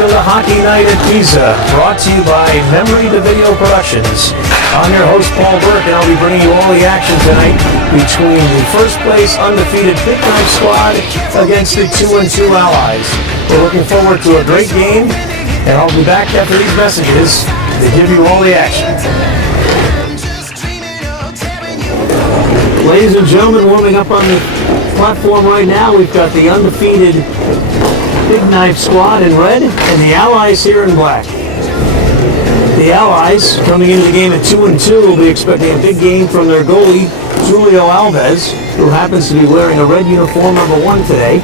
Welcome to Hockey Night at PISA, brought to you by Memory to Video Productions. I'm your host, Paul Burke, and I'll be bringing you all the action tonight between the first place undefeated Big Knife squad against the 2-2 Allies. We're looking forward to a great game, and I'll be back after these messages to give you all the action. Ladies and gentlemen, warming up on the platform right now, we've got the undefeated Big Knife squad in red and the Allies here in black. The Allies, coming into the game at 2-2, will be expecting a big game from their goalie, Julio Alves, who happens to be wearing a red uniform number 1 today.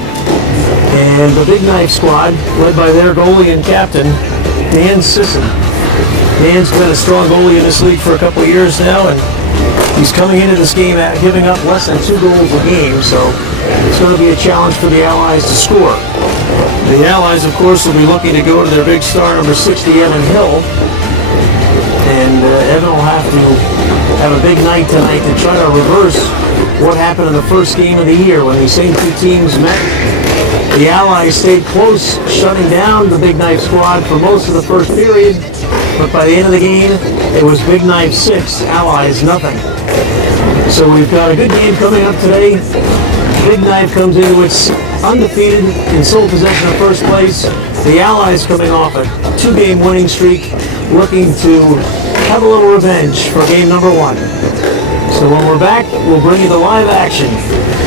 And the Big Knife squad, led by their goalie and captain, Dan Sisson. Dan's been a strong goalie in this league for a couple of years now, and he's coming into this game at giving up less than 2 goals a game, so it's going to be a challenge for the Allies to score. The Allies, of course, will be looking to go to their big star, number 60, Evan Hill. And Evan will have to have a big night tonight to try to reverse what happened in the first game of the year when these same two teams met. The Allies stayed close, shutting down the Big Knife squad for most of the first period. But by the end of the game, it was Big Knife 6, Allies nothing. So we've got a good game coming up today. Big Knife comes into its undefeated in sole possession of first place. The Allies coming off a 2-game winning streak, looking to have a little revenge for game number 1. So when we're back, we'll bring you the live action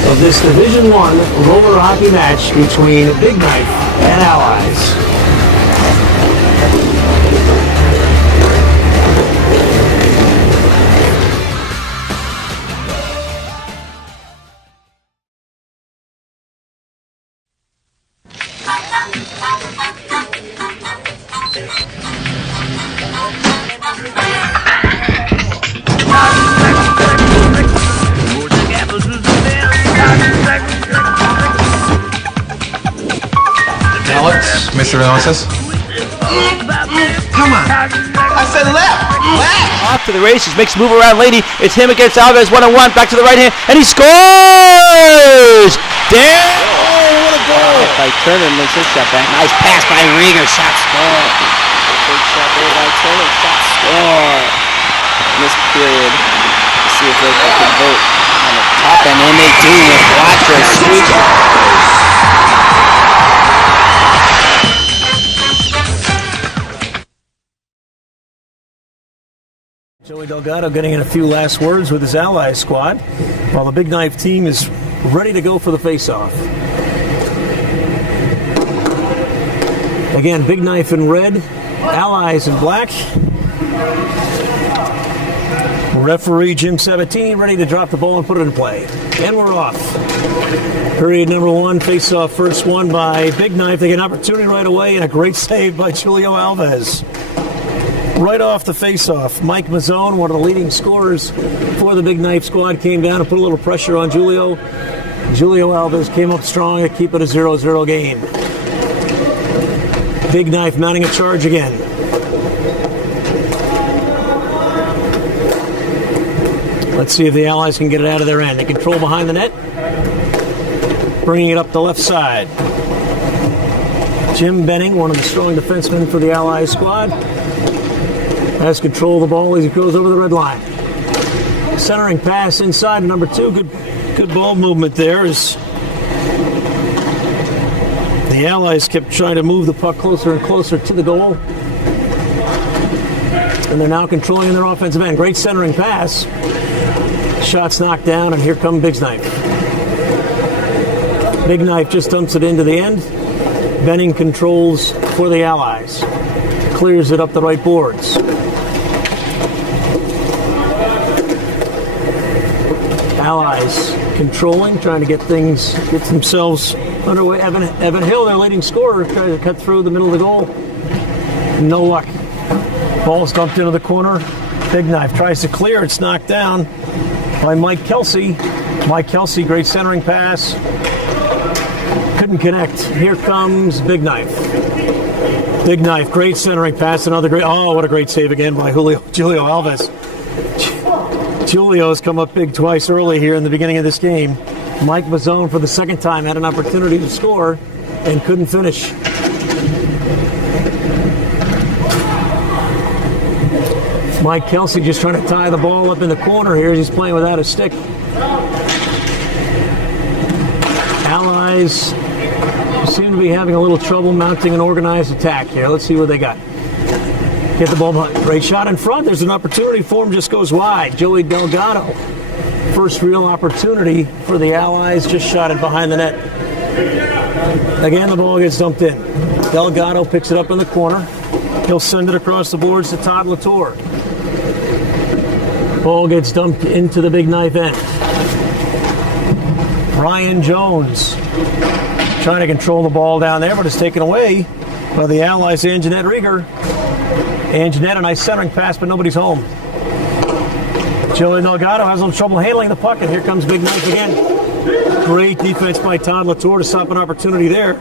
of this Division I roller hockey match between Big Knife and Allies. Mr. Analysis? Come on. I said left. Left. Off to the races, makes a move around Lady. It's him against Alves, 1-on-1, back to the right hand, and he scores! Damn! Oh, what a goal! By Turner, makes his shot back. Nice pass by Rieger, shot score. Big shot there by Turner, shot score. In this period, let's see if they can convert on the top end, and they do with Watcher sweeping. Joey Delgado getting in a few last words with his Allies squad, while the Big Knife team is ready to go for the face-off. Again, Big Knife in red, Allies in black. Referee Jim Sabatini ready to drop the ball and put it in play. And we're off. Period number 1, face-off first one by Big Knife. They get an opportunity right away and a great save by Julio Alves. Right off the face-off, Mike Mazzone, one of the leading scorers for the Big Knife squad, came down and put a little pressure on Julio. Julio Alves came up strong to keep it a 0-0 game. Big Knife mounting a charge again. Let's see if the Allies can get it out of their end. They control behind the net, bringing it up the left side. Jim Benning, one of the strong defensemen for the Allies squad, has control of the ball as he goes over the red line. Centering pass inside to number 2. Good ball movement there as the Allies kept trying to move the puck closer and closer to the goal. And they're now controlling in their offensive end. Great centering pass. Shots knocked down, and here comes Big Knife. Big Knife just dumps it into the end. Benning controls for the Allies. Clears it up the right boards. Allies controlling, trying to get themselves underway. Evan Hill, their leading scorer, trying to cut through the middle of the goal. No luck. Ball's dumped into the corner. Big Knife tries to clear. It's knocked down by Mike Kelsey. Mike Kelsey, great centering pass. Couldn't connect. Here comes Big Knife. Big Knife, great centering pass. Another great, oh, what a great save again by Julio Alves. Julio's come up big twice early here in the beginning of this game. Mike Mazzone, for the second time, had an opportunity to score and couldn't finish. Mike Kelsey just trying to tie the ball up in the corner here. He's playing without a stick. Allies seem to be having a little trouble mounting an organized attack here. Let's see what they got. Get the ball behind. Great shot in front. There's an opportunity for him, just goes wide. Joey Delgado. First real opportunity for the Allies, just shot it behind the net. Again, the ball gets dumped in. Delgado picks it up in the corner. He'll send it across the boards to Todd Latour. Ball gets dumped into the big knife end. Brian Jones trying to control the ball down there, but it's taken away by the Allies' Anjanette Rieger. Anjanette, a nice centering pass, but nobody's home. Joey Delgado has a little trouble handling the puck, and here comes Big Knife again. Great defense by Todd Latour to stop an opportunity there.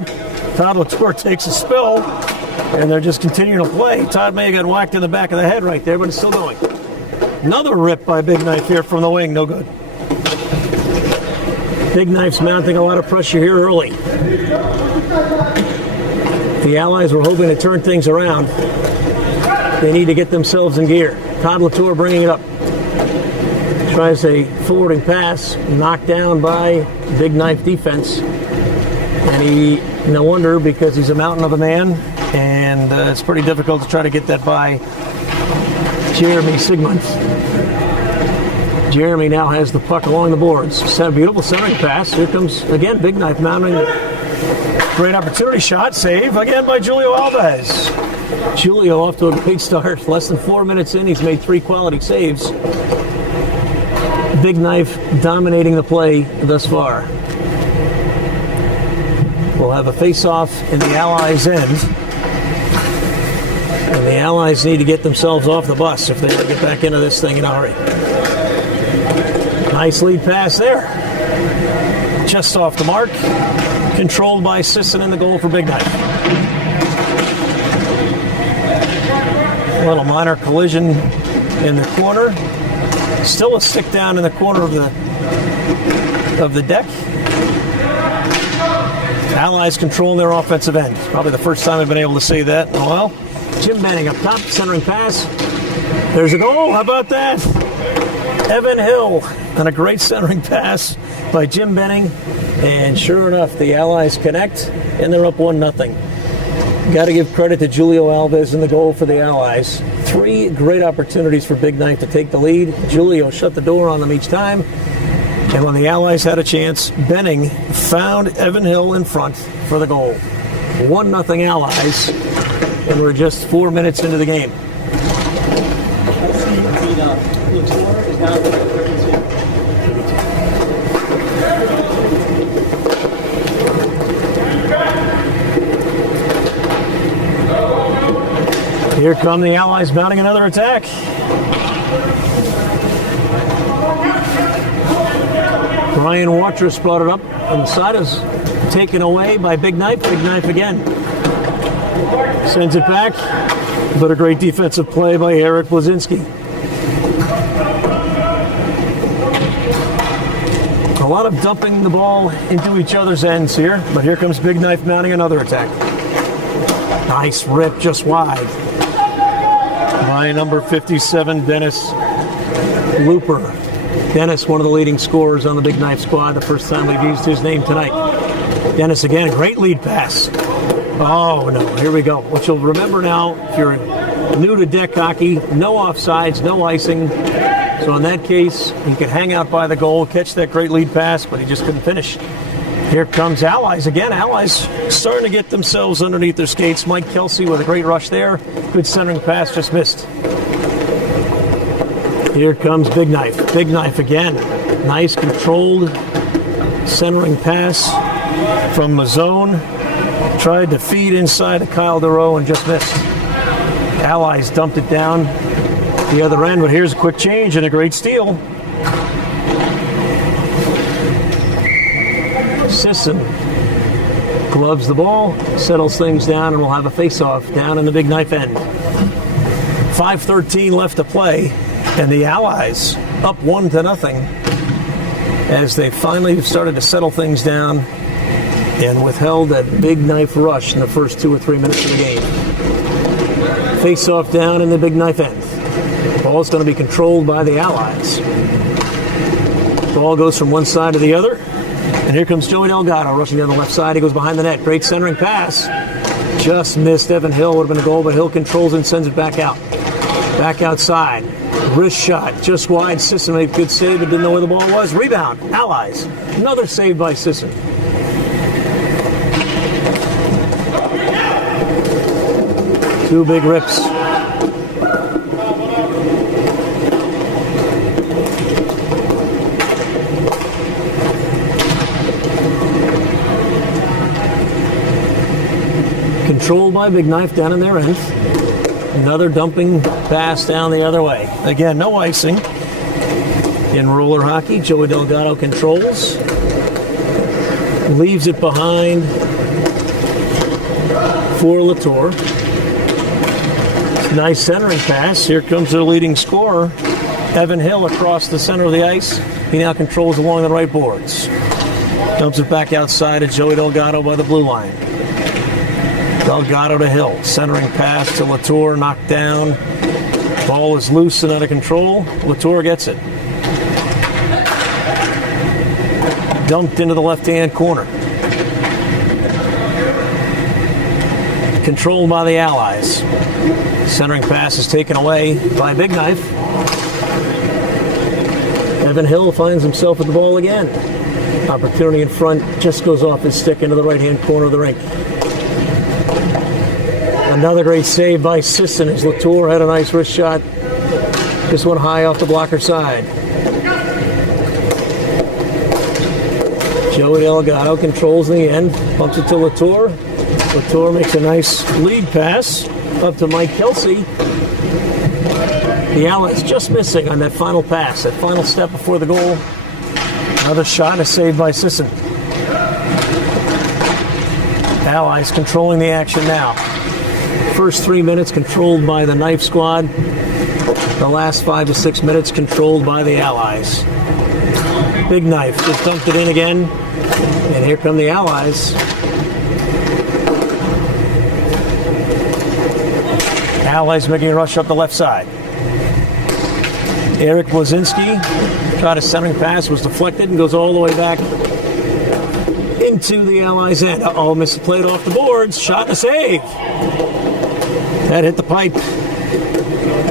Todd Latour takes a spill, and they're just continuing to play. Todd may have got whacked in the back of the head right there, but it's still going. Another rip by Big Knife here from the wing, no good. Big Knife's mounting a lot of pressure here early. The Allies were hoping to turn things around. They need to get themselves in gear. Todd Latour bringing it up. Tries a forwarding pass, knocked down by Big Knife defense. And he, no wonder, because he's a mountain of a man, and it's pretty difficult to try to get that by Jeremy Sigmund. Jeremy now has the puck along the boards. Beautiful centering pass. Here comes, again, Big Knife mounting. Great opportunity shot. Save, again, by Julio Alves. Julio off to a great start. Less than 4 minutes in, he's made 3 quality saves. Big Knife dominating the play thus far. We'll have a face-off in the Allies' end. And the Allies need to get themselves off the bus if they want to get back into this thing in a hurry. Nice lead pass there. Just off the mark. Controlled by Sisson in the goal for Big Knife. A little minor collision in the corner. Still a stick down in the corner of the deck. Allies controlling their offensive end. Probably the first time I've been able to say that in a while. Jim Benning up top, centering pass. There's a goal. How about that? Evan Hill on a great centering pass by Jim Benning. And sure enough, the Allies connect, and they're up 1-0. Got to give credit to Julio Alves in the goal for the Allies. 3 great opportunities for Big Knife to take the lead. Julio shut the door on them each time. And when the Allies had a chance, Benning found Evan Hill in front for the goal. 1-0 Allies, and we're just 4 minutes into the game. Here come the Allies mounting another attack. Brian Watrous brought it up on the side. Is taken away by Big Knife. Big Knife again. Sends it back. But a great defensive play by Eric Blazinski. A lot of dumping the ball into each other's ends here. But here comes Big Knife mounting another attack. Nice rip just wide by number 57, Dennis Looper. Dennis, one of the leading scorers on the Big Knife squad. The first time we've used his name tonight. Dennis again, great lead pass. Oh no, here we go. What you'll remember now, if you're new to deck hockey, no offsides, no icing. So in that case, he could hang out by the goal, catch that great lead pass, but he just couldn't finish. Here comes Allies again. Allies starting to get themselves underneath their skates. Mike Kelsey with a great rush there. Good centering pass, just missed. Here comes Big Knife. Big Knife again. Nice controlled centering pass from Mazzone. Tried to feed inside to Kyle DeRoe and just missed. Allies dumped it down the other end, but here's a quick change and a great steal. Sisson gloves the ball, settles things down, and we'll have a face-off down in the Big Knife end. 5:13 left to play, and the Allies up 1-0 as they finally started to settle things down and withheld that Big Knife rush in the first 2 or 3 minutes of the game. Face-off down in the Big Knife end. Ball is going to be controlled by the Allies. Ball goes from one side to the other. And here comes Joey Delgado rushing down the left side. He goes behind the net. Great centering pass. Just missed Evan Hill. Would have been a goal, but Hill controls and sends it back out. Back outside. Wrist shot. Just wide. Sisson made a good save, but didn't know where the ball was. Rebound. Allies. Another save by Sisson. Two big rips. Controlled by Big Knife down in their end. Another dumping pass down the other way. Again, no icing. In roller hockey, Joey Delgado controls. Leaves it behind for Latour. Nice centering pass. Here comes their leading scorer, Evan Hill, across the center of the ice. He now controls along the right boards. Dumps it back outside at Joey Delgado by the blue line. Delgado to Hill. Centering pass to Latour, knocked down. Ball is loose and out of control. Latour gets it. Dumped into the left-hand corner. Controlled by the Allies. Centering pass is taken away by Big Knife. Evan Hill finds himself at the ball again. Opportunity in front, just goes off his stick into the right-hand corner of the rink. Another great save by Sisson as Latour had a nice wrist shot. This one high off the blocker side. Joey Delgado controls in the end, bumps it to Latour. Latour makes a nice lead pass up to Mike Kelsey. The Allies just missing on that final pass, that final step before the goal. Another shot is saved by Sisson. Allies controlling the action now. First 3 minutes controlled by the Knife squad. The last 5 to 6 minutes controlled by the Allies. Big Knife just dumped it in again. And here come the Allies. Allies making a rush up the left side. Eric Blazinski tried a centering pass, was deflected, and goes all the way back into the Allies' end. Uh-oh, missed the plate off the boards. Shot and a save. That hit the pipe.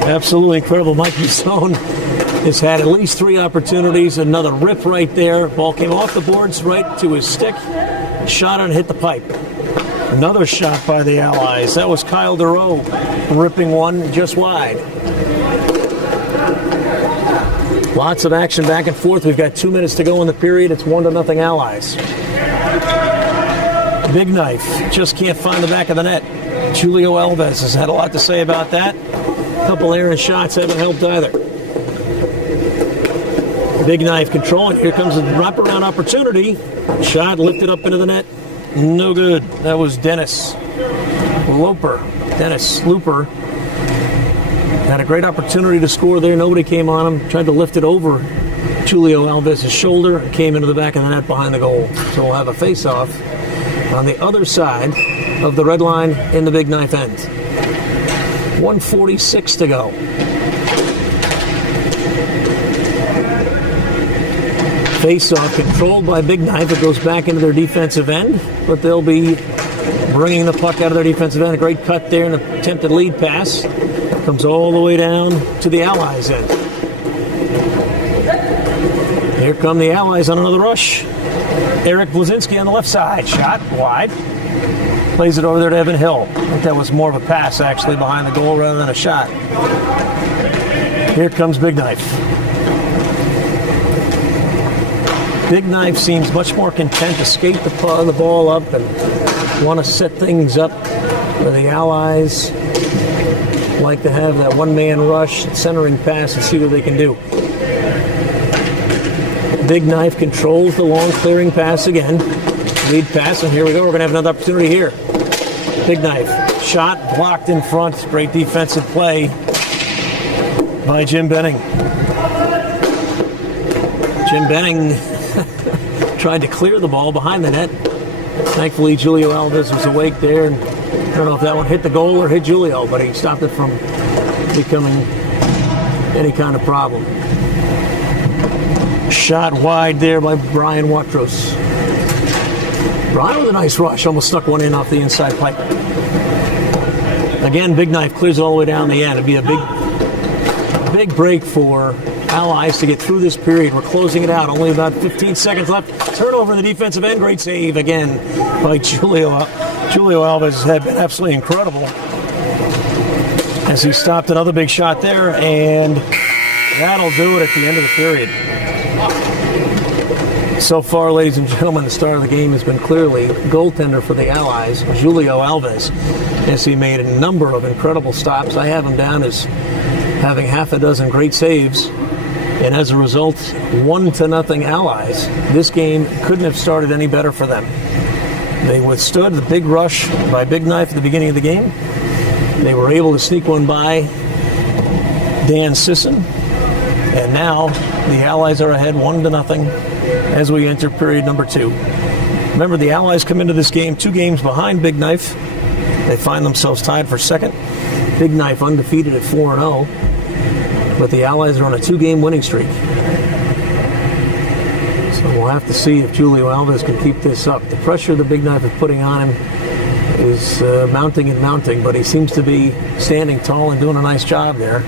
Absolutely incredible. Mike Zone has had at least 3 opportunities. Another rip right there. Ball came off the boards right to his stick. Shot and hit the pipe. Another shot by the Allies. That was Kyle Dureau ripping one just wide. Lots of action back and forth. We've got 2 minutes to go in the period. It's 1-0 Allies. Big Knife just can't find the back of the net. Julio Alves has had a lot to say about that. A couple errant shots haven't helped either. Big Knife controlling. Here comes a wraparound opportunity. Shot lifted up into the net. No good. That was Dennis Looper. Dennis Looper had a great opportunity to score there. Nobody came on him. Tried to lift it over Julio Alves' shoulder. Came into the back of the net behind the goal. So we'll have a face-off on the other side of the red line in the Big Knife end. 1:46 to go. Face-off controlled by Big Knife. It goes back into their defensive end, but they'll be bringing the puck out of their defensive end. A great cut there, and an attempted lead pass comes all the way down to the Allies' end. Here come the Allies on another rush. Eric Blazinski on the left side. Shot wide. Plays it over there to Evan Hill. I think that was more of a pass, actually, behind the goal rather than a shot. Here comes Big Knife. Big Knife seems much more content to skate the ball up and want to set things up for the Allies. Like to have that one-man rush, centering pass, and see what they can do. Big Knife controls the long clearing pass again. Lead pass, and here we go. We're going to have another opportunity here. Big Knife. Shot blocked in front. Great defensive play by Jim Benning. Jim Benning tried to clear the ball behind the net. Thankfully, Julio Alves was awake there. And I don't know if that one hit the goal or hit Julio, but he stopped it from becoming any kind of problem. Shot wide there by Brian Watros. Brian with a nice rush, almost stuck one in off the inside pipe. Again, Big Knife clears it all the way down the end. It'd be a big break for Allies to get through this period. We're closing it out. Only about 15 seconds left. Turnover in the defensive end. Great save again by Julio. Julio Alves has been absolutely incredible as he stopped another big shot there, and that'll do it at the end of the period. So far, ladies and gentlemen, the star of the game has been clearly goaltender for the Allies, Julio Alves, as he made a number of incredible stops. I have him down as having half a dozen great saves, and as a result, 1-0 Allies. This game couldn't have started any better for them. They withstood the big rush by Big Knife at the beginning of the game. They were able to sneak one by Dan Sisson, and now the Allies are ahead 1-0 as we enter period number 2. Remember, the Allies come into this game 2 games behind Big Knife. They find themselves tied for second. Big Knife undefeated at 4-0, but the Allies are on a 2-game winning streak. So we'll have to see if Julio Alves can keep this up. The pressure the Big Knife is putting on him is mounting and mounting, but he seems to be standing tall and doing a nice job there.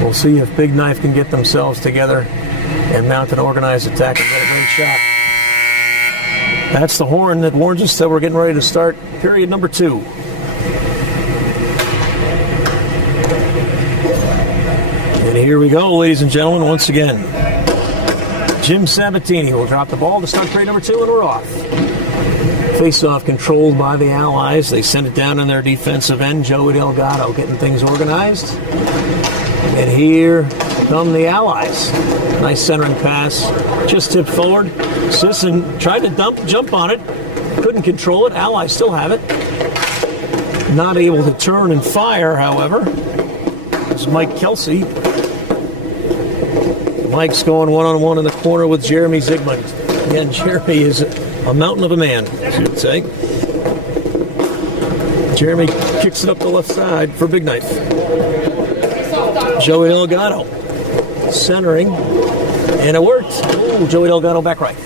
We'll see if Big Knife can get themselves together and mount an organized attack and get a great shot. That's the horn that warns us that we're getting ready to start period number 2. And here we go, ladies and gentlemen, once again. Jim Sabatini will drop the ball to start period number 2, and we're off. Face-off controlled by the Allies. They send it down in their defensive end. Joey Delgado getting things organized. And here come the Allies. Nice centering pass. Just tipped forward. Sisson tried to jump on it. Couldn't control it. Allies still have it. Not able to turn and fire, however. It's Mike Kelsey. Mike's going one-on-one in the corner with Jeremy Zygmunt. Again, Jeremy is a mountain of a man, I should say. Jeremy kicks it up the left side for Big Knife. Joey Delgado centering, and it worked. Ooh, Joey Delgado back right.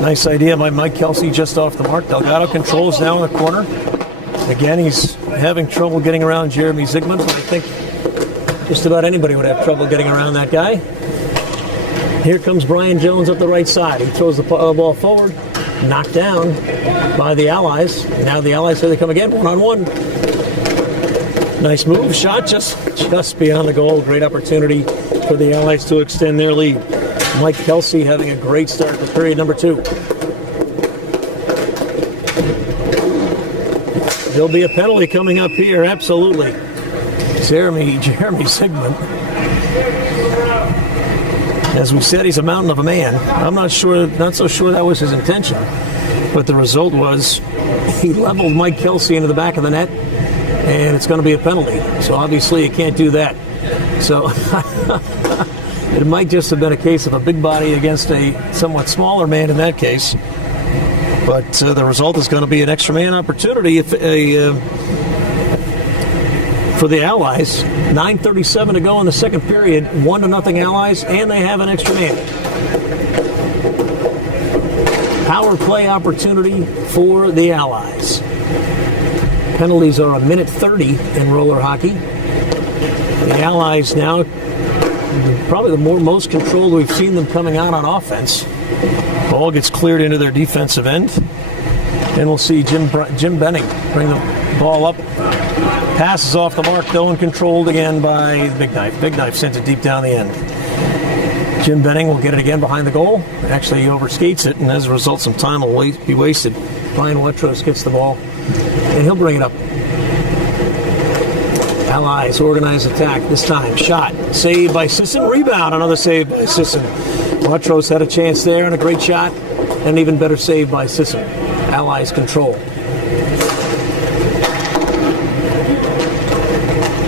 Nice idea by Mike Kelsey just off the mark. Delgado controls now in the corner. Again, he's having trouble getting around Jeremy Zygmunt, but I think just about anybody would have trouble getting around that guy. Here comes Brian Jones up the right side. He throws the ball forward, knocked down by the Allies. Now the Allies here they come again, 1-on-1. Nice move, shot just beyond the goal. Great opportunity for the Allies to extend their lead. Mike Kelsey having a great start to period number 2. There'll be a penalty coming up here, absolutely. Jeremy Zygmunt. As we said, he's a mountain of a man. I'm not so sure that was his intention, but the result was he leveled Mike Kelsey into the back of the net, and it's going to be a penalty. So obviously you can't do that. So it might just have been a case of a big body against a somewhat smaller man in that case. But the result is going to be an extra man opportunity for the Allies. 9:37 to go in the second period. 1-0 Allies, and they have an extra man. Power play opportunity for the Allies. Penalties are 1:30 in roller hockey. The Allies now, probably the most controlled we've seen them coming out on offense. Ball gets cleared into their defensive end. And we'll see Jim Benning bring the ball up. Passes off the mark, though, and controlled again by Big Knife. Big Knife sends it deep down the end. Jim Benning will get it again behind the goal. Actually, he overskates it, and as a result, some time will be wasted. Brian Watros gets the ball, and he'll bring it up. Allies organized attack this time. Shot. Saved by Sisson. Rebound. Another save by Sisson. Watros had a chance there and a great shot. And an even better save by Sisson. Allies control.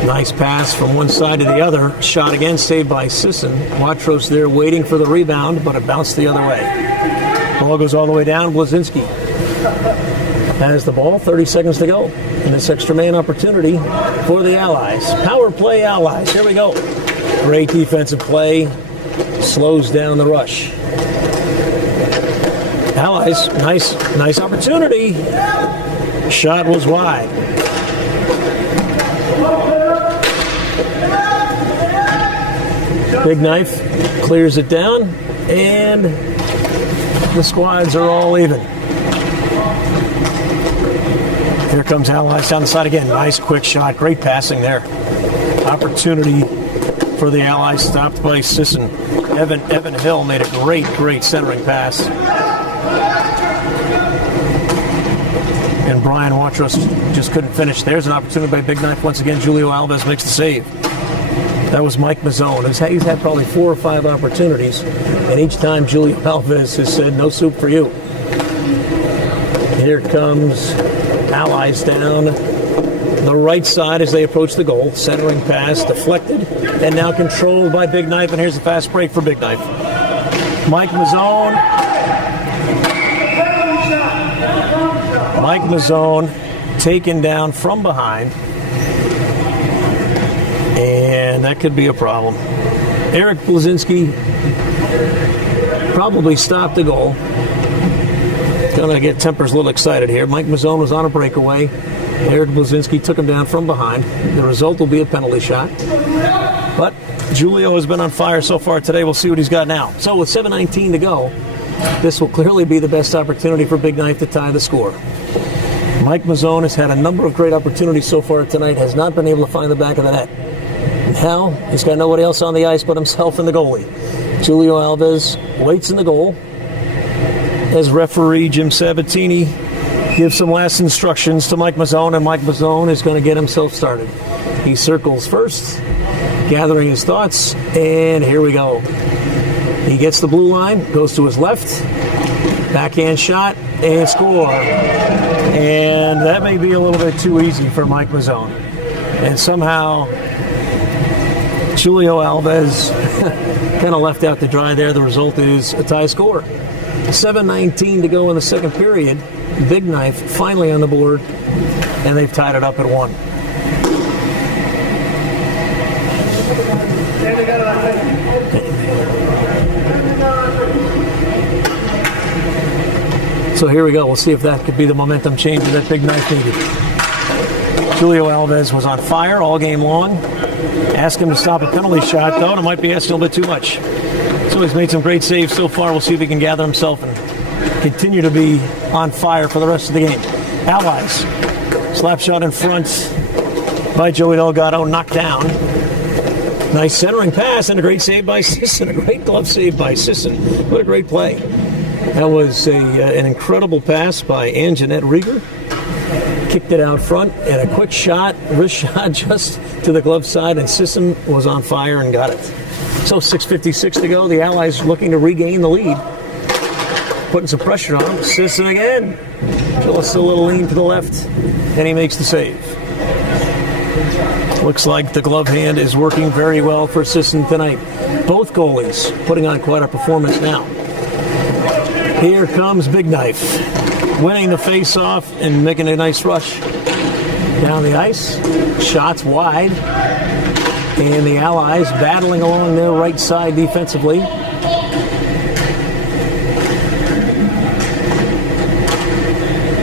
Nice pass from one side to the other. Shot again, saved by Sisson. Watros there waiting for the rebound, but it bounced the other way. Ball goes all the way down. Blazinski. has the ball, 30 seconds to go. And this extra man opportunity for the Allies. Power play Allies. Here we go. Great defensive play. Slows down the rush. Allies, nice opportunity. Shot was wide. Big Knife clears it down, and the squads are all even. Here comes Allies down the side again. Nice quick shot. Great passing there. Opportunity for the Allies, stopped by Sisson. Evan Hill made a great centering pass. And Brian Watrous just couldn't finish. There's an opportunity by Big Knife. Once again, Julio Alves makes the save. That was Mike Mazzone. He's had probably 4 or 5 opportunities, and each time Julio Alves has said, no soup for you. Here comes Allies down the right side as they approach the goal. Centering pass, deflected, and now controlled by Big Knife, and here's a fast break for Big Knife. Mike Mazzone taken down from behind, and that could be a problem. Eric Blazinski probably stopped the goal. Gonna get tempers a little excited here. Mike Mazzone was on a breakaway. Eric Blazinski took him down from behind. The result will be a penalty shot. But Julio has been on fire so far today. We'll see what he's got now. So with 7:19 to go, this will clearly be the best opportunity for Big Knife to tie the score. Mike Mazzone has had a number of great opportunities so far tonight, has not been able to find the back of the net. Now, he's got nobody else on the ice but himself and the goalie. Julio Alves waits in the goal as referee Jim Sabatini gives some last instructions to Mike Mazzone, and Mike Mazzone is going to get himself started. He circles first, gathering his thoughts, and here we go. He gets the blue line, goes to his left, backhand shot, and score. And that may be a little bit too easy for Mike Mazzone. And somehow Julio Alves kind of left out to dry there. The result is a tie score. 7:19 to go in the second period. Big Knife finally on the board, and they've tied it up at 1. So here we go. We'll see if that could be the momentum changer that Big Knife needed. Julio Alves was on fire all game long. Asked him to stop a penalty shot, though, and it might be asking a little bit too much. So he's made some great saves so far. We'll see if he can gather himself and continue to be on fire for the rest of the game. Allies. Slap shot in front by Joey Delgado, knocked down. Nice centering pass and a great save by Sisson. A great glove save by Sisson. What a great play. That was an incredible pass by Anjanette Rieger. Kicked it out front, and a quick shot, wrist shot just to the glove side, and Sisson was on fire and got it. So 6:56 to go. The Allies looking to regain the lead. Putting some pressure on him. Sisson again. Just a little lean to the left, and he makes the save. Looks like the glove hand is working very well for Sisson tonight. Both goalies putting on quite a performance now. Here comes Big Knife, winning the face-off and making a nice rush down the ice. Shots wide, and the Allies battling along their right side defensively.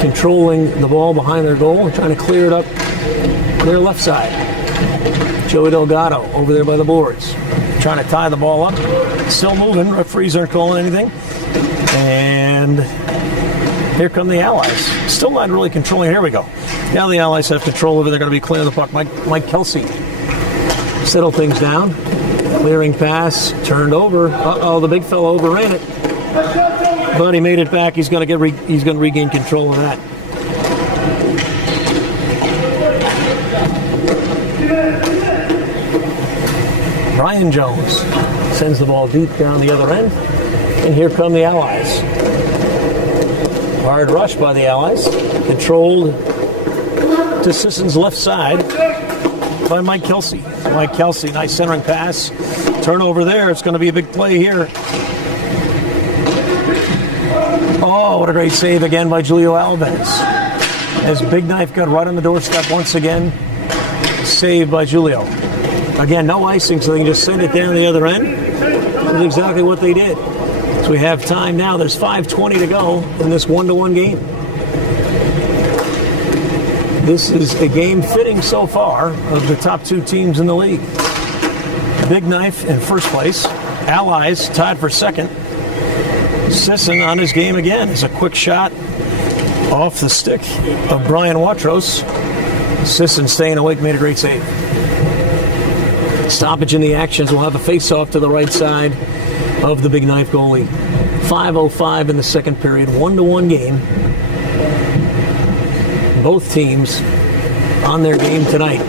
Controlling the ball behind their goal, trying to clear it up their left side. Joey Delgado over there by the boards, trying to tie the ball up. Still moving, referees aren't calling anything. And here come the Allies. Still not really controlling. Here we go. Now the Allies have control over it. They're going to be clearing the puck. Mike Kelsey settled things down. Clearing pass, turned over. Uh-oh, the big fellow overran it. But he made it back. He's going to regain control of that. Brian Jones sends the ball deep down the other end. And here come the Allies. Hard rush by the Allies. Controlled to Sisson's left side by Mike Kelsey. Mike Kelsey, nice centering pass. Turnover there. It's going to be a big play here. Oh, what a great save again by Julio Alves. as Big Knife got right on the doorstep once again. Saved by Julio. Again, no icing, so they can just send it down the other end. That's exactly what they did. So we have time now. There's 5:20 to go in this 1-1 game. This is a game fitting so far of the top two teams in the league. Big Knife in first place. Allies tied for second. Sisson on his game again. It's a quick shot off the stick of Brian Watros. Sisson staying awake, made a great save. Stoppage in the actions. We'll have a face-off to the right side of the Big Knife goalie. 5:05 in the second period. 1-1 game. Both teams on their game tonight.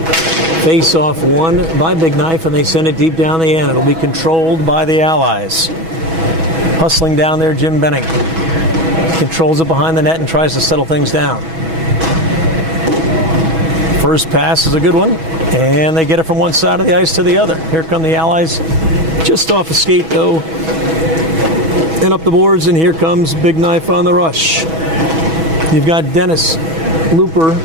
Face-off won by Big Knife, and they send it deep down the end. It'll be controlled by the Allies. Hustling down there, Jim Benning controls it behind the net and tries to settle things down. First pass is a good one, and they get it from one side of the ice to the other. Here come the Allies, just off a skate though, and up the boards, and here comes Big Knife on the rush. You've got Dennis Looper.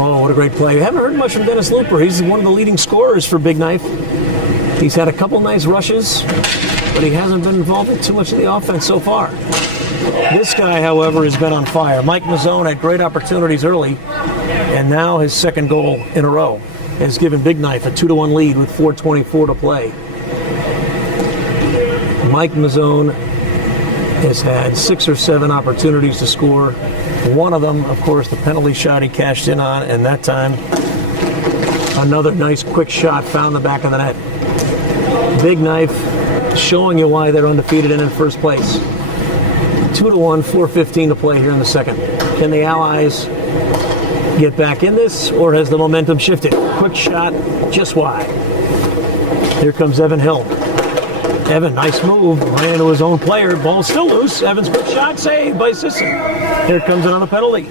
Oh, what a great play. I haven't heard much from Dennis Looper. He's one of the leading scorers for Big Knife. He's had a couple nice rushes, but he hasn't been involved in too much of the offense so far. This guy, however, has been on fire. Mike Mazzone had great opportunities early, and now his second goal in a row has given Big Knife a 2-1 lead with 4:24 to play. Mike Mazzone has had 6 or 7 opportunities to score. One of them, of course, the penalty shot he cashed in on, and that time another nice quick shot found the back of the net. Big Knife showing you why they're undefeated and in first place. 2-1, 4:15 to play here in the second. Can the Allies get back in this, or has the momentum shifted? Quick shot, just wide. Here comes Evan Hill. Evan, nice move, ran into his own player. Ball still loose. Evans' quick shot saved by Sisson. Here comes another penalty.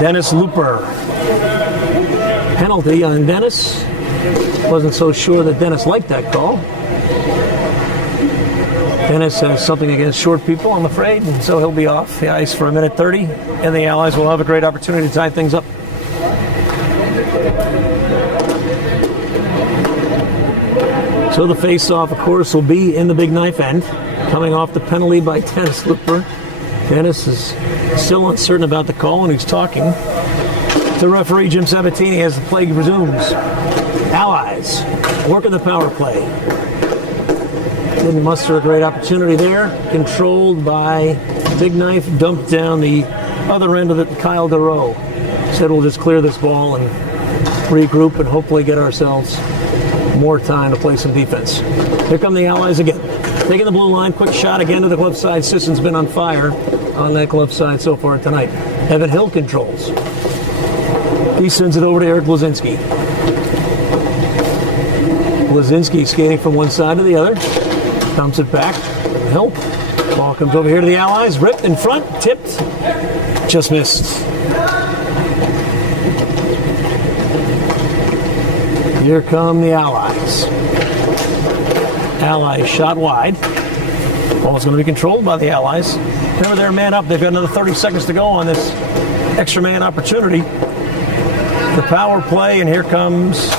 Dennis Looper. Penalty on Dennis. Wasn't so sure that Dennis liked that call. Dennis has something against short people, I'm afraid, and so he'll be off the ice for a minute 30, and the Allies will have a great opportunity to tie things up. So the face-off, of course, will be in the Big Knife end, coming off the penalty by Dennis Looper. Dennis is still uncertain about the call, and he's talking to referee Jim Sabatini as the play resumes. Allies working the power play. Didn't muster a great opportunity there. Controlled by Big Knife, dumped down the other end of it. Kyle DeRoe said we'll just clear this ball and regroup and hopefully get ourselves more time to play some defense. Here come the Allies again. Taking the blue line, quick shot again to the glove side. Sisson's been on fire on that glove side so far tonight. Evan Hill controls. He sends it over to Eric Blazinski. Blazinski skating from one side to the other. Dumps it back. Hill. Ball comes over here to the Allies. Ripped in front. Tipped. Just missed. Here come the Allies. Allies shot wide. Ball's going to be controlled by the Allies. Remember, they're man up. They've got another 30 seconds to go on this extra man opportunity. The power play, and here comes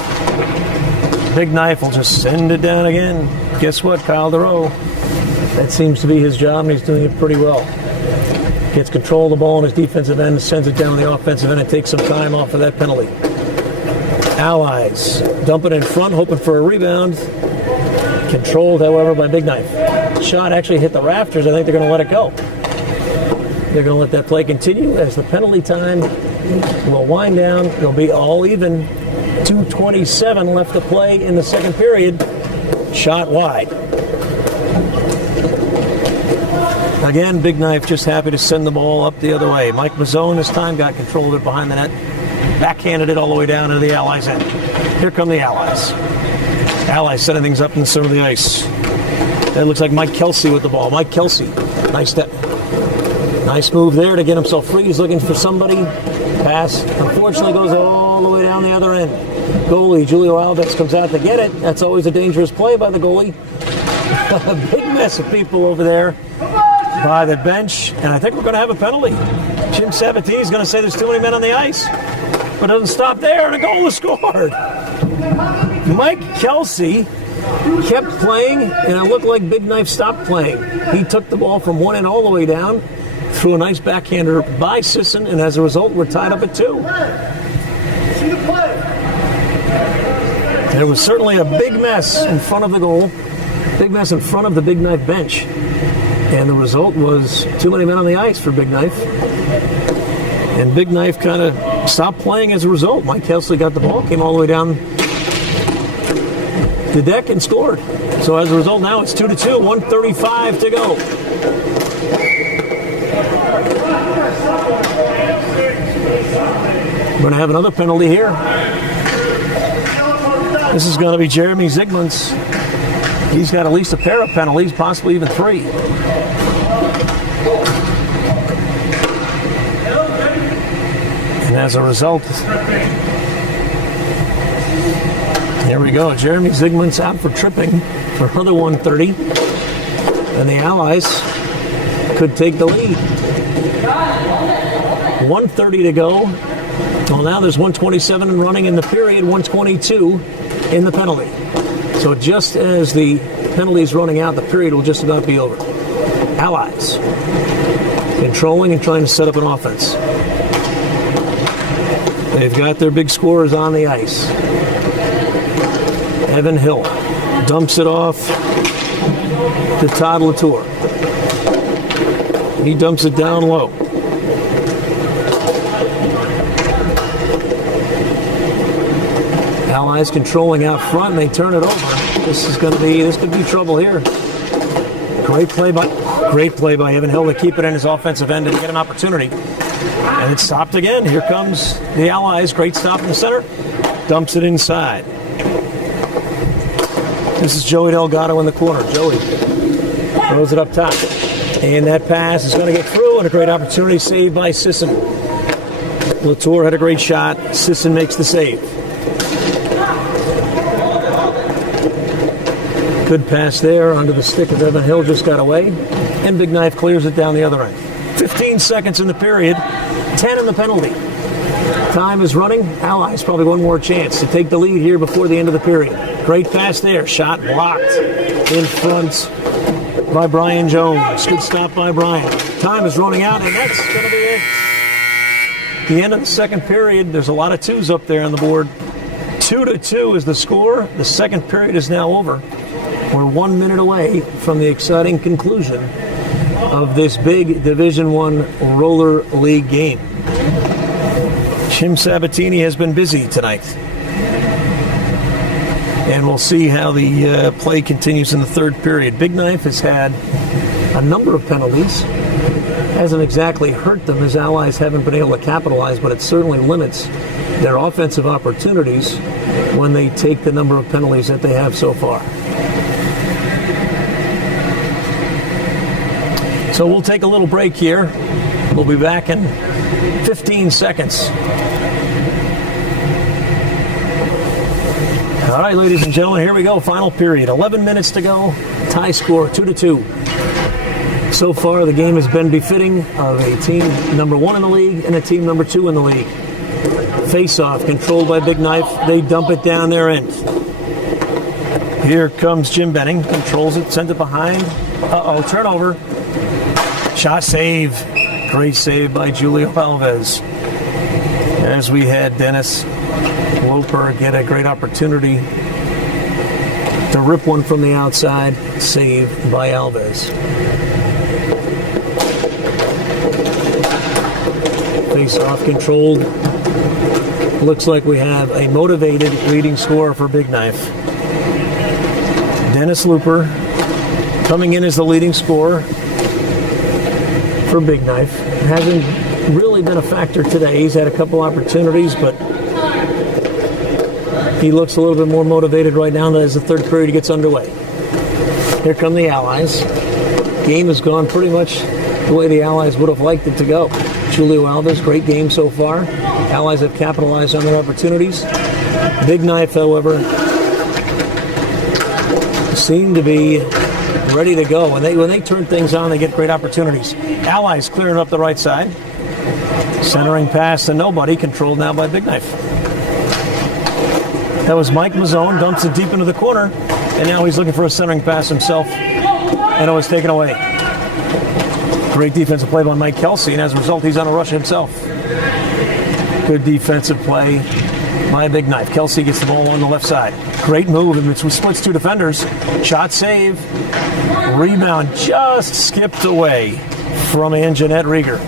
Big Knife. Will just send it down again. Guess what, Kyle DeRoe? That seems to be his job, and he's doing it pretty well. Gets control of the ball on his defensive end, sends it down the offensive end, and takes some time off of that penalty. Allies dump it in front, hoping for a rebound. Controlled, however, by Big Knife. Shot actually hit the rafters. I think they're going to let it go. They're going to let that play continue as the penalty time will wind down. It'll be all even. 2:27 left to play in the second period. Shot wide. Again, Big Knife just happy to send the ball up the other way. Mike Mazzone this time got control of it behind the net. Backhanded it all the way down into the Allies' end. Here come the Allies. Allies setting things up in the center of the ice. That looks like Mike Kelsey with the ball. Mike Kelsey, nice step. Nice move there to get himself free. He's looking for somebody. Pass, unfortunately, goes all the way down the other end. Goalie Julio Alves comes out to get it. That's always a dangerous play by the goalie. A big mess of people over there. by the bench, and I think we're going to have a penalty. Jim Sabatini's going to say there's too many men on the ice. But it doesn't stop there, and a goal is scored. Mike Kelsey kept playing, and it looked like Big Knife stopped playing. He took the ball from one end all the way down, threw a nice backhander by Sisson, and as a result, we're tied up at 2. There was certainly a big mess in front of the goal, big mess in front of the Big Knife bench, and the result was too many men on the ice for Big Knife. And Big Knife kind of stopped playing as a result. Mike Kelsey got the ball, came all the way down the deck and scored. So as a result, now it's 2-2, 1:35 to go. We're going to have another penalty here. This is going to be Jeremy Zygmunt's. He's got at least a pair of penalties, possibly even 3. And as a result, here we go. Jeremy Zygmunt's out for tripping for another 130. And the Allies could take the lead. 1:30 to go. Well, now there's 1:27 and running in the period, 1:22 in the penalty. So just as the penalty is running out, the period will just about be over. Allies controlling and trying to set up an offense. They've got their big scorers on the ice. Evan Hill dumps it off to Todd Latour. He dumps it down low. Allies controlling out front, and they turn it over. This could be trouble here. Great play by Evan Hill to keep it in his offensive end and get an opportunity. And it's stopped again. Here comes the Allies. Great stop in the center. Dumps it inside. This is Joey Delgado in the corner. Joey throws it up top. And that pass is going to get through, and a great opportunity saved by Sisson. Latour had a great shot. Sisson makes the save. Good pass there onto the stick of Evan Hill, just got away. And Big Knife clears it down the other end. 15 seconds in the period, 10 in the penalty. Time is running. Allies probably one more chance to take the lead here before the end of the period. Great pass there. Shot blocked in front by Brian Jones. Good stop by Brian. Time is running out, and that's going to be it. The end of the second period. There's a lot of 2s up there on the board. 2-2 is the score. The second period is now over. We're 1 minute away from the exciting conclusion of this big Division I roller league game. Jim Sabatini has been busy tonight. And we'll see how the play continues in the third period. Big Knife has had a number of penalties. Hasn't exactly hurt them, as Allies haven't been able to capitalize, but it certainly limits their offensive opportunities when they take the number of penalties that they have so far. So we'll take a little break here. We'll be back in 15 seconds. All right, ladies and gentlemen, here we go. Final period. 11 minutes to go. Tie score, 2-2. So far, the game has been befitting of a team number 1 in the league and a team number 2 in the league. Face-off, controlled by Big Knife. They dump it down their end. Here comes Jim Benning. Controls it, sends it behind. Turnover. Shot save. Great save by Julio Alves. As we had Dennis Loper get a great opportunity to rip one from the outside. Saved by Alves. Face-off controlled. Looks like we have a motivated leading scorer for Big Knife. Dennis Looper coming in as the leading scorer for Big Knife. Hasn't really been a factor today. He's had a couple opportunities, but he looks a little bit more motivated right now as the third period gets underway. Here come the Allies. Game has gone pretty much the way the Allies would have liked it to go. Julio Alves, great game so far. Allies have capitalized on their opportunities. Big Knife, however, seem to be ready to go. When they turn things on, they get great opportunities. Allies clearing up the right side. Centering pass to nobody, controlled now by Big Knife. That was Mike Mazzone, dumps it deep into the corner, and now he's looking for a centering pass himself, and it was taken away. Great defensive play by Mike Kelsey, and as a result, he's on a rush himself. Good defensive play by Big Knife. Kelsey gets the ball on the left side. Great move, and it splits two defenders. Shot save. Rebound just skipped away from Anjanette Rieger.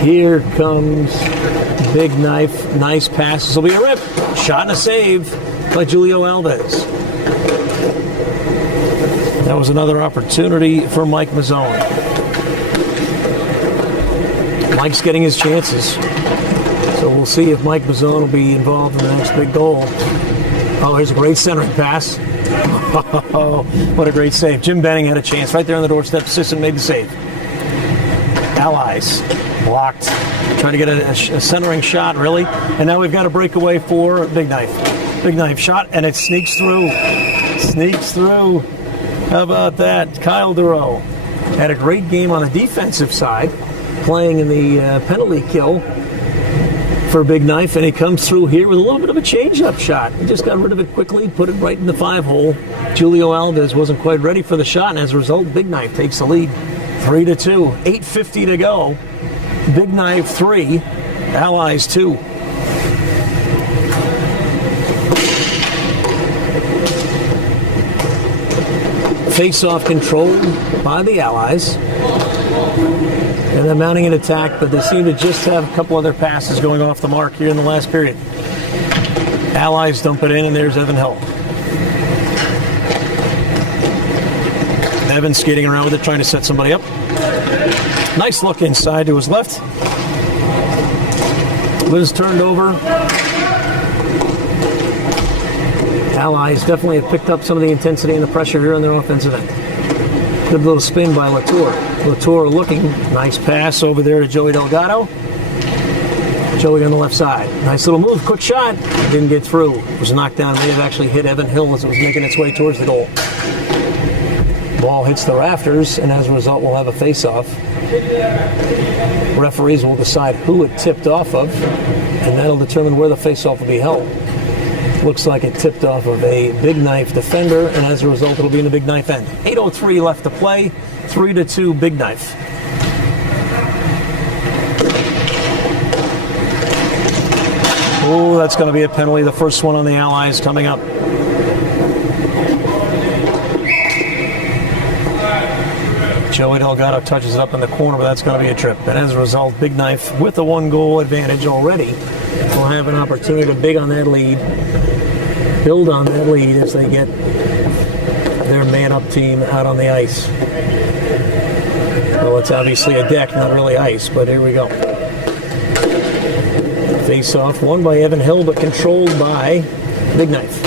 Here comes Big Knife. Nice pass. This will be a rip. Shot and a save by Julio Alves. That was another opportunity for Mike Mazzone. Mike's getting his chances. So we'll see if Mike Mazzone will be involved in the next big goal. Oh, here's a great centering pass. Oh, what a great save. Jim Benning had a chance right there on the doorstep. Sisson made the save. Allies blocked. Trying to get a centering shot, really. And now we've got a breakaway for Big Knife. Big Knife shot, and it sneaks through. Sneaks through. How about that? Kyle Duro had a great game on the defensive side, playing in the penalty kill for Big Knife, and he comes through here with a little bit of a change-up shot. He just got rid of it quickly, put it right in the 5-hole. Julio Alves wasn't quite ready for the shot, and as a result, Big Knife takes the lead. 3-2, 8:50 to go. Big Knife 3, Allies 2. Face-off controlled by the Allies. And they're mounting an attack, but they seem to just have a couple other passes going off the mark here in the last period. Allies dump it in, and there's Evan Hill. Evan skating around with it, trying to set somebody up. Nice look inside to his left. Liz turned over. Allies definitely have picked up some of the intensity and the pressure here on their offensive end. Good little spin by Latour. Latour looking. Nice pass over there to Joey Delgado. Joey on the left side. Nice little move. Quick shot. Didn't get through. It was knocked down. May have actually hit Evan Hill as it was making its way towards the goal. Ball hits the rafters, and as a result, we'll have a face-off. Referees will decide who it tipped off of, and that'll determine where the face-off will be held. Looks like it tipped off of a Big Knife defender, and as a result, it'll be in the Big Knife end. 8:03 left to play. 3-2, Big Knife. Oh, that's going to be a penalty. The first one on the Allies coming up. Joey Delgado touches it up in the corner, but that's going to be a trip. And as a result, Big Knife with a 1-goal advantage already will have an opportunity to build on that lead as they get their man-up team out on the ice. Well, it's obviously a deck, not really ice, but here we go. Face-off, won by Evan Hill, but controlled by Big Knife.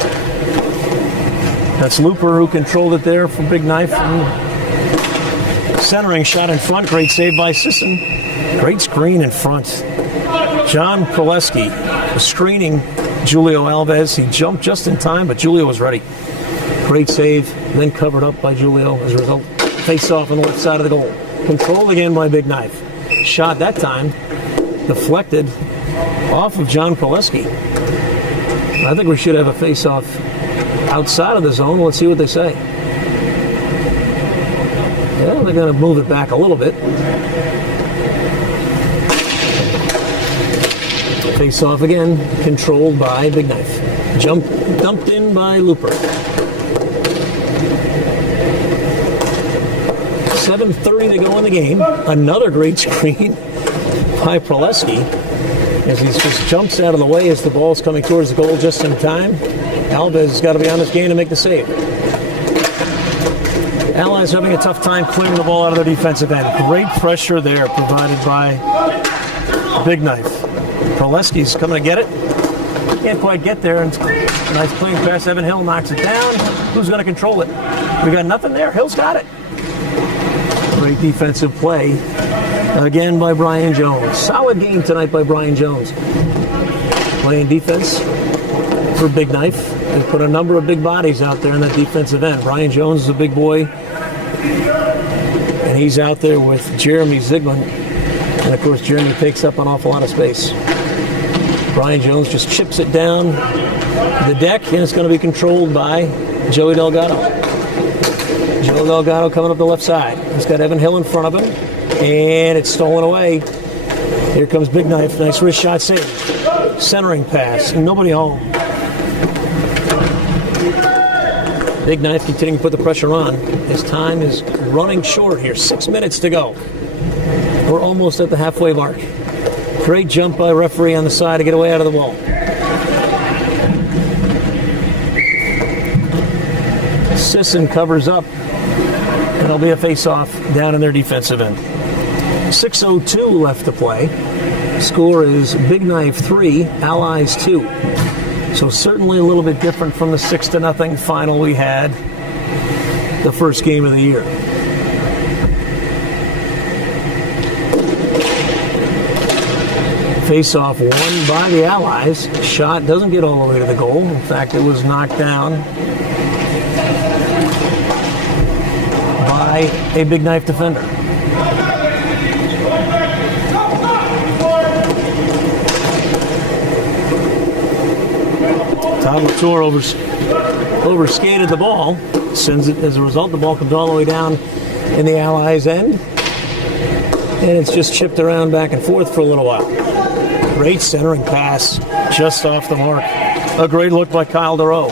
That's Looper who controlled it there for Big Knife. Centering shot in front, great save by Sisson. Great screen in front. John Proleski was screening Julio Alves. He jumped just in time, but Julio was ready. Great save, then covered up by Julio as a result. Face off on the left side of the goal. Controlled again by Big Knife. Shot that time, deflected off of John Proleski. I think we should have a face-off outside of the zone. Let's see what they say. Yeah, they're going to move it back a little bit. Face off again, controlled by Big Knife. Dumped in by Looper. 7:30 to go in the game. Another great screen by Proleski as he just jumps out of the way as the ball's coming towards the goal just in time. Alves has got to be on his game to make the save. Allies having a tough time clearing the ball out of their defensive end. Great pressure there provided by Big Knife. Proleski's coming to get it. Can't quite get there. And nice clean pass. Evan Hill knocks it down. Who's going to control it? We got nothing there. Hill's got it. Great defensive play again by Brian Jones. Solid game tonight by Brian Jones. Playing defense for Big Knife. They put a number of big bodies out there in that defensive end. Brian Jones is a big boy, and he's out there with Jeremy Zigman. And of course, Jeremy takes up an awful lot of space. Brian Jones just chips it down the deck, and it's going to be controlled by Joey Delgado. Joe Delgado coming up the left side. He's got Evan Hill in front of him, and it's stolen away. Here comes Big Knife. Nice wrist shot save. Centering pass. Nobody home. Big Knife continuing to put the pressure on. His time is running short here. 6 minutes to go. We're almost at the halfway mark. Great jump by referee on the side to get away out of the ball. Sisson covers up, and it'll be a face-off down in their defensive end. 6:02 left to play. Score is Big Knife 3, Allies 2. So certainly a little bit different from the 6-0 final we had the first game of the year. Face-off won by the Allies. Shot doesn't get all the way to the goal. In fact, it was knocked down by a Big Knife defender. Todd Latour overskated the ball. Sends it, as a result, the ball comes all the way down in the Allies' end. And it's just chipped around back and forth for a little while. Great centering pass, just off the mark. A great look by Kyle DeRoe.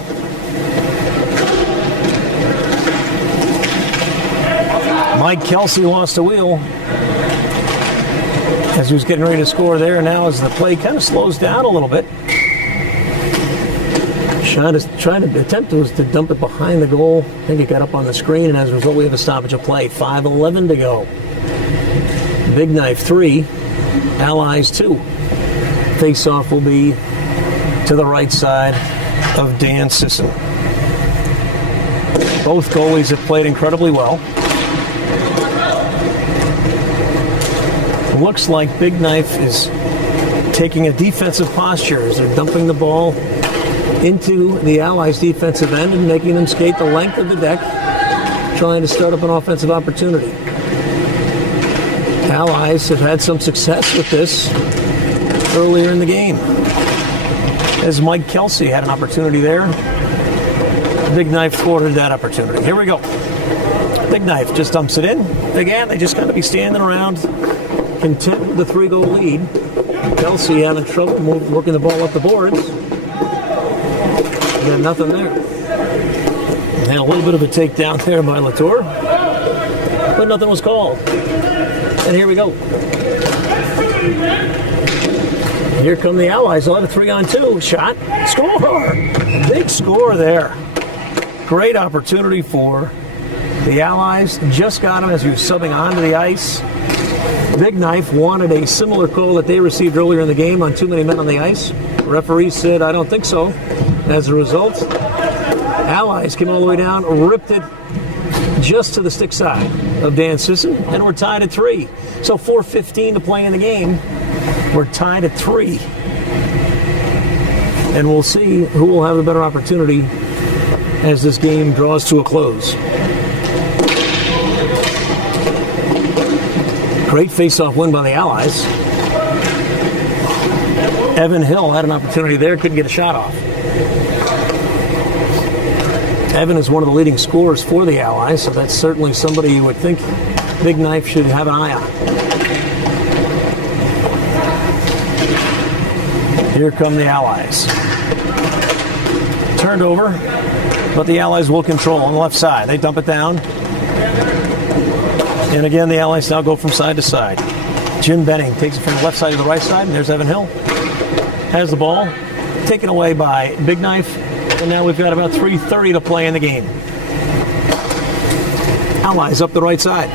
Mike Kelsey lost a wheel as he was getting ready to score there. Now as the play kind of slows down a little bit. Trying to attempt was to dump it behind the goal. I think it got up on the screen, and as a result, we have a stoppage of play. 5:11 to go. Big Knife 3, Allies 2. Face-off will be to the right side of Dan Sisson. Both goalies have played incredibly well. Looks like Big Knife is taking a defensive posture as they're dumping the ball into the Allies' defensive end and making them skate the length of the deck, trying to start up an offensive opportunity. Allies have had some success with this earlier in the game, as Mike Kelsey had an opportunity there. Big Knife thwarted that opportunity. Here we go. Big Knife just dumps it in. Again, they just got to be standing around, content with the 3-goal lead. Kelsey having trouble working the ball up the boards. Got nothing there. And a little bit of a takedown there by Latour, but nothing was called. And here we go. Here come the Allies. They'll have a 3-on-2 shot. Score! Big score there. Great opportunity for the Allies. Just got him as he was subbing onto the ice. Big Knife wanted a similar call that they received earlier in the game on too many men on the ice. The referee said, I don't think so. As a result, Allies came all the way down, ripped it just to the stick side of Dan Sisson, and we're tied at 3. So 4:15 to play in the game. We're tied at 3. And we'll see who will have a better opportunity as this game draws to a close. Great face-off win by the Allies. Evan Hill had an opportunity there, couldn't get a shot off. Evan is one of the leading scorers for the Allies, so that's certainly somebody you would think Big Knife should have an eye on. Here come the Allies. Turned over, but the Allies will control on the left side. They dump it down. And again, the Allies now go from side to side. Jim Benning takes it from the left side to the right side, and there's Evan Hill. Has the ball, taken away by Big Knife, and now we've got about 3:30 to play in the game. Allies up the right side.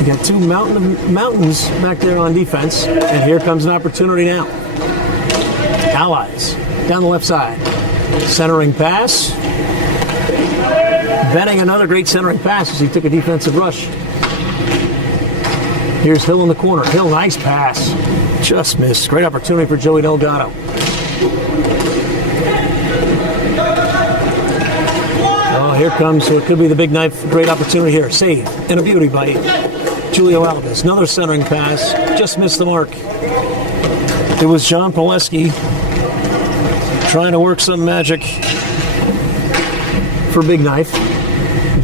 You got two mountains back there on defense, and here comes an opportunity now. Allies down the left side. Centering pass. Benning, another great centering pass as he took a defensive rush. Here's Hill in the corner. Hill, nice pass. Just missed. Great opportunity for Joey Delgado. Oh, here comes what could be the big knife. Great opportunity here. Save and a beauty by Julio Alves. Another centering pass. Just missed the mark. It was John Pileski trying to work some magic for Big Knife.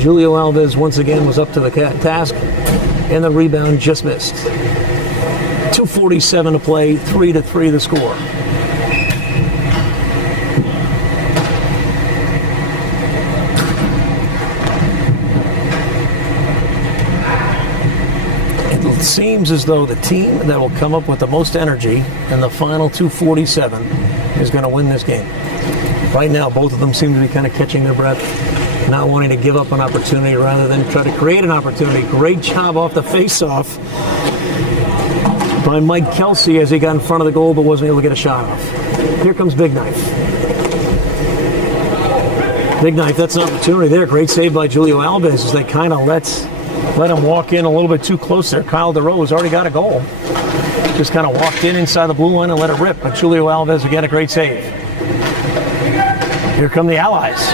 Julio Alves once again was up to the task, and the rebound just missed. 2:47 to play, 3-3 the score. It seems as though the team that will come up with the most energy in the final 2:47 is going to win this game. Right now, both of them seem to be kind of catching their breath, not wanting to give up an opportunity rather than try to create an opportunity. Great job off the face-off by Mike Kelsey as he got in front of the goal but wasn't able to get a shot off. Here comes Big Knife. Big Knife, that's an opportunity there. Great save by Julio Alves as they kind of let him walk in a little bit too close there. Kyle DeRose already got a goal. Just kind of walked in inside the blue line and let it rip. But Julio Alves, again, a great save. Here come the Allies.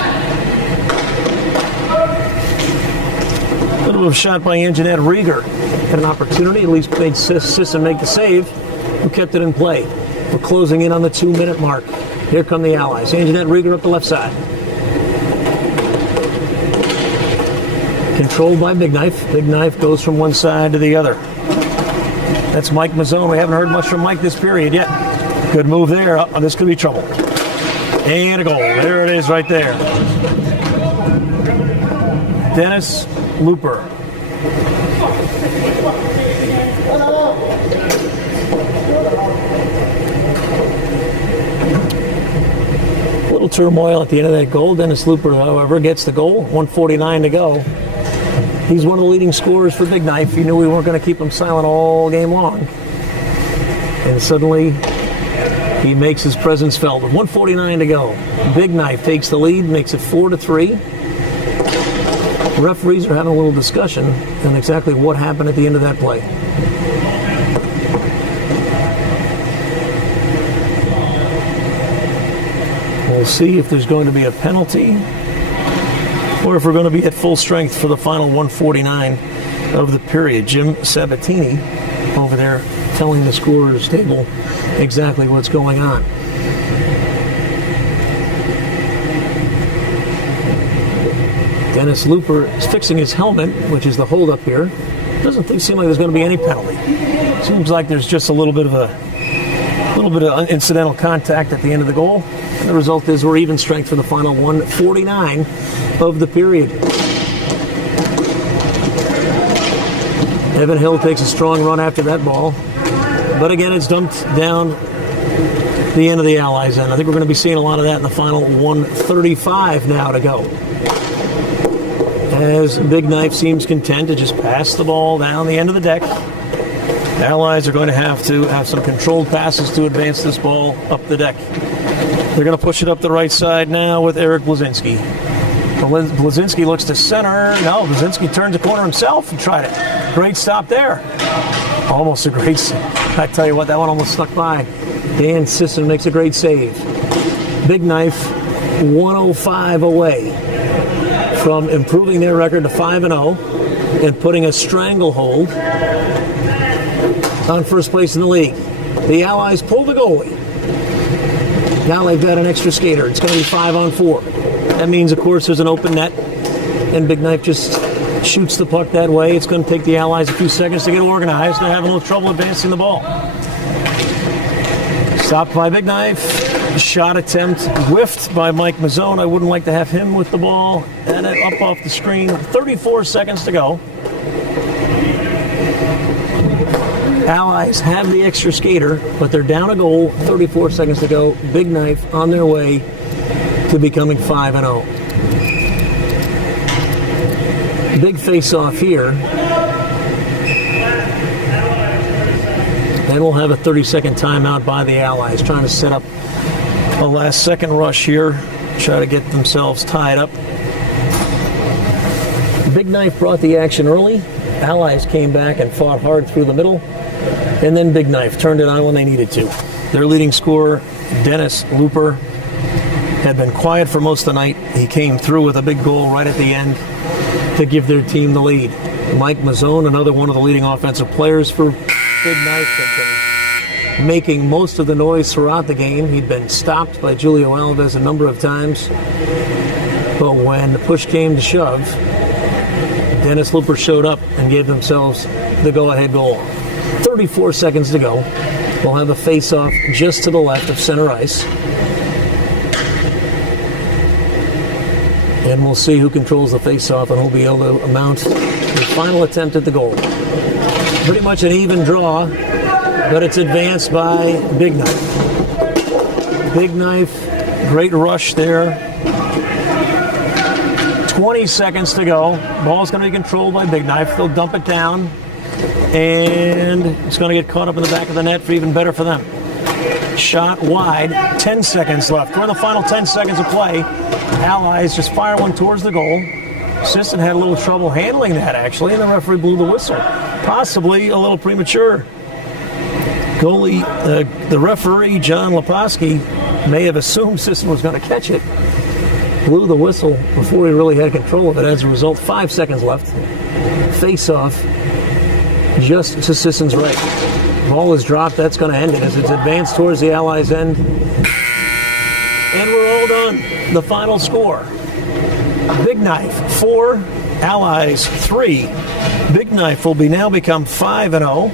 A little bit of a shot by Anjanette Rieger. Had an opportunity, at least made Sisson make the save, who kept it in play. We're closing in on the 2-minute mark. Here come the Allies. Anjanette Rieger up the left side. Controlled by Big Knife. Big Knife goes from one side to the other. That's Mike Mazzone. We haven't heard much from Mike this period yet. Good move there. Oh, this could be trouble. And a goal. There it is right there. Dennis Looper. A little turmoil at the end of that goal. Dennis Looper, however, gets the goal. 1:49 to go. He's one of the leading scorers for Big Knife. He knew we weren't going to keep him silent all game long. And suddenly, he makes his presence felt. With 1:49 to go, Big Knife takes the lead, makes it 4-3. Referees are having a little discussion on exactly what happened at the end of that play. We'll see if there's going to be a penalty or if we're going to be at full strength for the final 1:49 of the period. Jim Sabatini over there telling the scorer's table exactly what's going on. Dennis Looper is fixing his helmet, which is the holdup here. Doesn't seem like there's going to be any penalty. Seems like there's just a little bit of incidental contact at the end of the goal. And the result is we're even strength for the final 1:49 of the period. Evan Hill takes a strong run after that ball. But again, it's dumped down the end of the Allies end. I think we're going to be seeing a lot of that in the final 1:35 now to go. As Big Knife seems content to just pass the ball down the end of the deck. The Allies are going to have some controlled passes to advance this ball up the deck. They're going to push it up the right side now with Eric Blazinski. Blazinski looks to center. No, Blazinski turns the corner himself and tried it. Great stop there. Almost a great save. I tell you what, that one almost snuck by. Dan Sisson makes a great save. Big Knife 105 away from improving their record to 5-0 and putting a stranglehold on first place in the league. The Allies pull the goalie. Now they've got an extra skater. It's going to be 5-on-4. That means, of course, there's an open net, and Big Knife just shoots the puck that way. It's going to take the Allies a few seconds to get organized. They're having a little trouble advancing the ball. Stopped by Big Knife. Shot attempt whiffed by Mike Mazzone. I wouldn't like to have him with the ball. And it up off the screen. 34 seconds to go. Allies have the extra skater, but they're down a goal. 34 seconds to go. Big Knife on their way to becoming 5-0. Big face-off here. Then we'll have a 30-second timeout by the Allies, trying to set up a last-second rush here, try to get themselves tied up. Big Knife brought the action early. Allies came back and fought hard through the middle. And then Big Knife turned it on when they needed to. Their leading scorer Dennis Looper had been quiet for most of the night. He came through with a big goal right at the end to give their team the lead. Mike Mazzone, another one of the leading offensive players for Big Knife, had been making most of the noise throughout the game. He'd been stopped by Julio Alves a number of times. But when the push came to shove, Dennis Looper showed up and gave themselves the go-ahead goal. 34 seconds to go. We'll have a face-off just to the left of center ice. And we'll see who controls the face-off and who'll be able to mount the final attempt at the goal. Pretty much an even draw, but it's advanced by Big Knife. Big Knife, great rush there. 20 seconds to go. Ball's going to be controlled by Big Knife. They'll dump it down, and it's going to get caught up in the back of the net for even better for them. Shot wide, 10 seconds left. We're in the final 10 seconds of play. Allies just fire one towards the goal. Sisson had a little trouble handling that, actually, and the referee blew the whistle. Possibly a little premature. Goalie, the referee, John Leposki, may have assumed Sisson was going to catch it. Blew the whistle before he really had control of it. As a result, 5 seconds left. Face-off just to Sisson's right. Ball is dropped. That's going to end it as it's advanced towards the Allies' end. And we're all done. The final score. Big Knife 4, Allies 3. Big Knife will now become 5-0.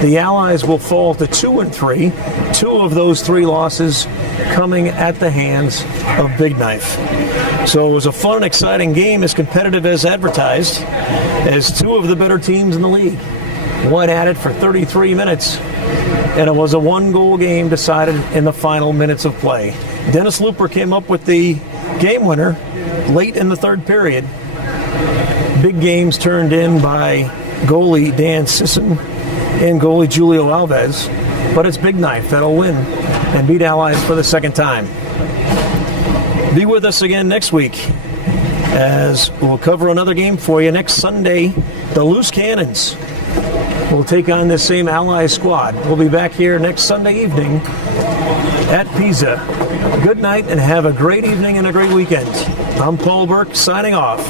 The Allies will fall to 2-3. 2 of those 3 losses coming at the hands of Big Knife. So it was a fun and exciting game, as competitive as advertised, as 2 of the better teams in the league went at it for 33 minutes, and it was a 1-goal game decided in the final minutes of play. Dennis Looper came up with the game winner late in the third period. Big games turned in by goalie Dan Sisson and goalie Julio Alves, but it's Big Knife that'll win and beat Allies for the second time. Be with us again next week as we'll cover another game for you. Next Sunday, the Loose Cannons will take on this same Allies squad. We'll be back here next Sunday evening at PISA. Good night and have a great evening and a great weekend. I'm Paul Burke signing off.